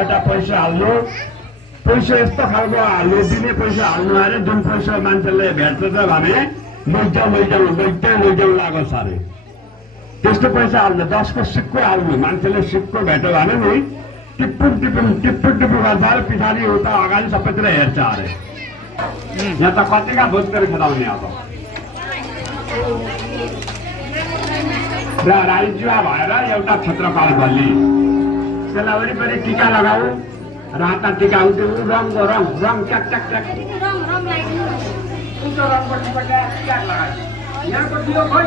एउटा पैसा हाल्नु, पैसा यस्तो खालको हाल्नु, दिने पैसा हाल्नु अरे जुन पैसा मान्छेले भेट्छ भने लैजाउ लाग्यो साह्रै। त्यस्तो पैसा हाल्नु, 10 को सिक्को हाल्नु, मान्छेले सिक्को भेट्यो भने नि टिप्पु गर्छ अरे, पछाडि उता अगाडि सबैतिर हेर्छ अरे। यहाँ त कतिका भोज गरी खेलाउने अब र राईजुवा भएर एउटा क्षेत्रपाल बल्ली त्यसलाई वरिपरि टीका लगाऊ, राता टीका हुन्थ्यो, रङको रङ ट्याक रङको टीका लगायो। यहाँको दियो खोइ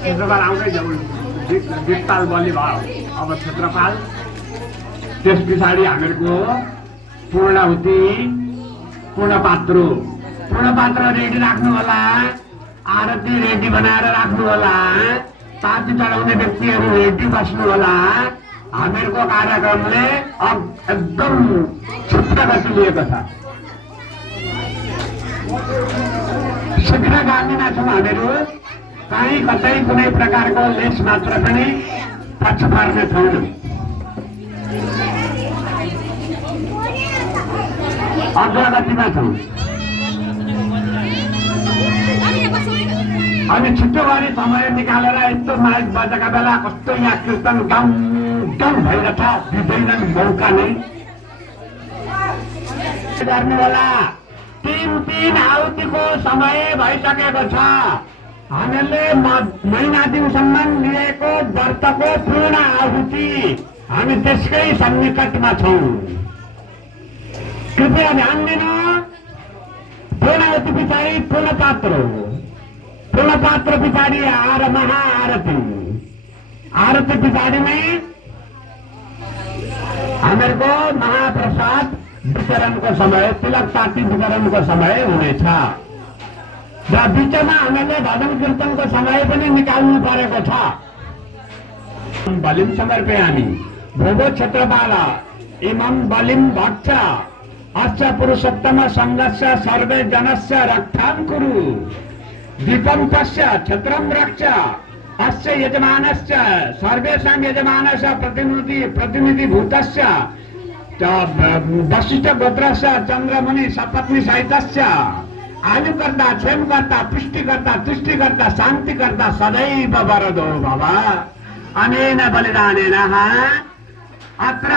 क्षेत्रपाल आउँदै जाऊ, दिक्पाल बलि भयो अब क्षेत्रपाल। त्यस पछाडि हामीहरूको पूर्णाहुति पूर्णपात्र रेडी राख्नु होला, आरती रेडी बनाएर राख्नु होला, पार्टी चढाउने व्यक्तिहरू रेडी बस्नु होला। हामीहरूको कार्यक्रमले एकदम क्षिप्र गति लिएको छ, शीघ्रगामी छौँ हामीहरू। कहीँ कतै कुनै प्रकारको लेस मात्र पनि पछि पार्ने छैनौँ। अग्रगतिमा छौँ। अनि छिटो गरी समय निकालेर यस्तो माइक बजेका बेला कस्तो यहाँ कीर्तन गाउँ भइरहेछ, दिँदैनन् मौका नै गर्नु होला। 3 आहुतिको समय भइसकेको छ। हामीहरूले महिना दिनसम्म लिएको व्रतको पूर्ण आहुति हामी त्यसकै सन्निकटमा छौँ। कृपया ध्यान दिनु। पूर्ण आहुति पछाडि पूर्ण पात्र पछाडि महाआरती, आरती पछाडि नै हामीहरूको महाप्रसाद वितरणको समय, तिलक पाती वितरणको समय हुनेछ र बिचमा हामीले भजन कीर्तनको समय पनि निकाल्नु परेको छ। बलिम समर्पयामि भोगो क्षेत्रपाल इमं बलिम भक्ष अस्य पुरुषोत्तम संघस्य सर्वे जनस्य रक्षां कुरु दीपं तस्य क्षेत्रं रक्ष अस्य यजमानस्य सर्वेषां यजमानस्य प्रतिनिधि भूतस्य वशिष्ठ गोत्रस्य चन्द्रमुनि सपत्नी सहितस्य आयुकर्ता, क्षेमकर्ता, पुष्टिकर्ता, तुष्टिकर्ता, शान्तिकर्ता सदैव वरदो भव। अनेन बलिदानेन अत्र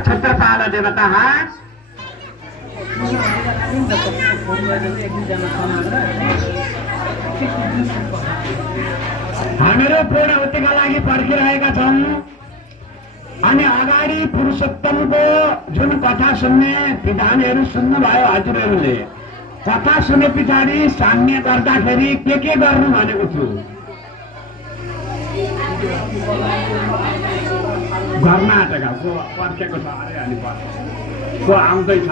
क्षेत्रपाल देवतः हामीहरू पूर्णाहुतिका लागि पर्खिरहेका छौँ। अनि अगाडि पुरुषोत्तमको जुन कथा सुन्ने विधानहरू सुन्नुभयो हजुरहरूले, कथा सुने पछाडि साम्य गर्दाखेरि के गर्नु भनेको छु गर्न आँटेका पर्खेको छ अरे अलि को आउँदैछ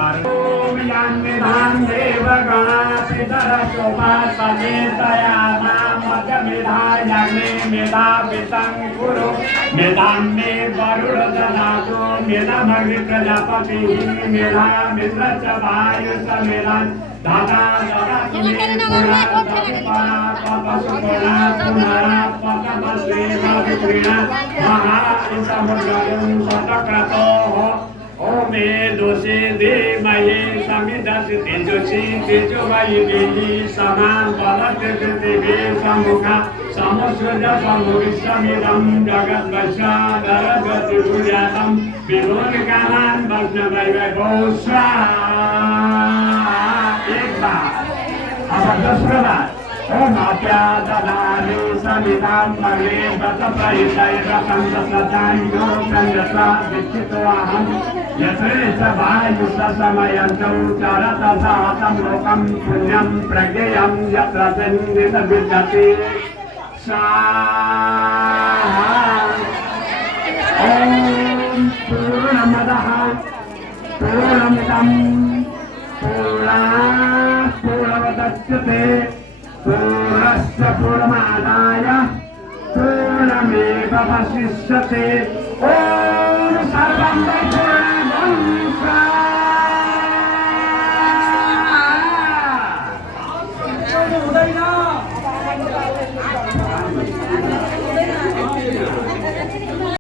मेधाम्मे वरुण ददातु मेधामग्नि प्रजापति मेधा मित्र च वायु स मेधा दाता ददातु मे पुरा तपस्पुरा पुनरा तपस्वेना विक्रिया महा समुद्रं सतक्रतोः ओमे दोषे देमये समिदसि तेजसि तेजोमयि देहि समां बलते देवे सम्मुखा समस्वज सम्मुखिष्यमिदं जगद्वैश्वानरगति पूजातं विभुनिकानां वैष्णवैः स्वाहा। एक बार अब दूसरा बार ओम ददामि समितां मगे व्रतप्रहितैरसन्तसताञ्जो सञ्जसा दीक्षितोऽहं यथेष वायुसमयन्तौ चरत सहतं लोकं पुण्यं प्रज्ञेयं यत्र चन्दित विद्यते स्वाहा। ॐ पूर्णमदः पूर्णमिदं पूर्णात् पूर्णमुदच्यते पूर्णस्य पूर्णमादाय पूर्णमेवावशिष्यते। मे वशिष्यते। ॐ